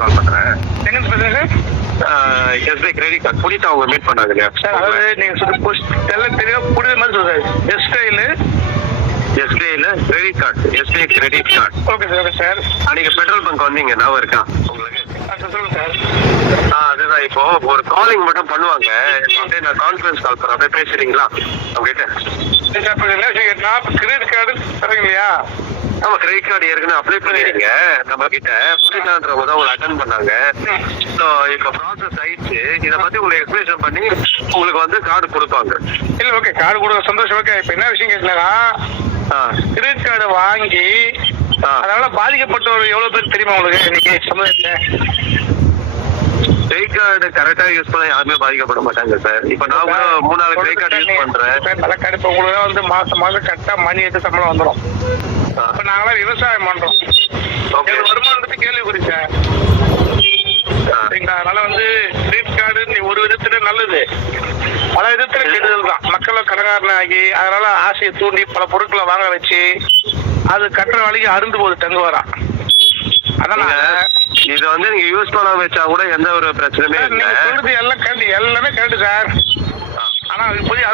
கால் பண்றேன். எங்க பேசுறீங்க sir? SBI credit card Punitha அவங்க மீட் பண்ணாங்க இல்லையா சார் அதாவது நீங்க சொல்லி போஸ்ட் எல்லாம் தெரியும் புரியுற மாதிரி சொல்றாரு. எஸ்டைலு எஸ்பிஐல credit card SBI credit card. Okay sir. Okay sir. அன்னைக்கு பெட்ரோல் பங்க் வந்தீங்க ஞாபகம் இருக்கா உங்களுக்கு? சார் சொல்லுங்க சார். அதுதான் இப்போ ஒரு காலிங் மட்டும் பண்ணுவாங்க. அப்படியே நான் கான்ஃபரன்ஸ் கால் பண்ண அப்படியே பேசுறீங்களா அவங்ககிட்ட? சார் இப்போ என்ன விஷயம் கேட்டா கிரெடிட் கார்டு தரீங்க இல்லையா? ஆமா கிரெடிட் கார்டு ஏற்கனவே அப்ளை பண்ணிருக்கீங்க நம்ம கிட்ட. புனிதான்றவங்க தான் உங்களை அட்டன் பண்ணாங்க. ஸோ இப்போ ப்ராசஸ் ஆயிடுச்சு. இதை பத்தி உங்களுக்கு எக்ஸ்பிளேஷன் பண்ணி உங்களுக்கு வந்து கார்டு கொடுப்பாங்க. இல்ல ஓகே கார்டு கொடுக்க சந்தோஷம். ஓகே இப்போ என்ன விஷயம் கேட்டீங்கன்னா கிரெடிட் கார்டு வாங்கி அதனால பாதிக்கப்பட்டவர் எவ்வளவு பேர் தெரியுமா உங்களுக்கு இன்னைக்கு சமுதாயத்தை? கிரெடிட் கார்டு கரெக்டா யூஸ் பண்ண யாருமே பாதிக்கப்பட மாட்டாங்க சார். இப்ப நான் கூட 3-4 கிரெடிட் கார்டு யூஸ் பண்றேன். நல்ல கார்டு இப்போ உங்களுக்கு வந்து மாசம் கரெக்டா மணி எடுத்து சம்பளம் வந்துடும். இப்ப நாங்களாம் விவசாயம் பண்றோம். வருமானத்துக்கு கேள்வி குறிச்சேன். சரிங்களா? அதனால வந்து கிரெடிட் கார்டு ஒரு விதத்துல நல்லது, பல விதத்துல கெடுதல் தான். மக்களை கடங்காரன் ஆகி அதனால ஆசையை தூண்டி பல பொருட்களை வாங்க வச்சு அது கட்டுற வழிக்கு அருந்து போகுது தங்கு வரா. அதனால இது வந்து நீங்க யூஸ் பண்ண வச்சா கூட எந்த ஒரு பிரச்சனையுமே நீங்க இல்லை. சொல்றது எல்லாம் கரெக்ட், எல்லாமே கரெக்ட் சார். ஆனா இப்போதைக்கு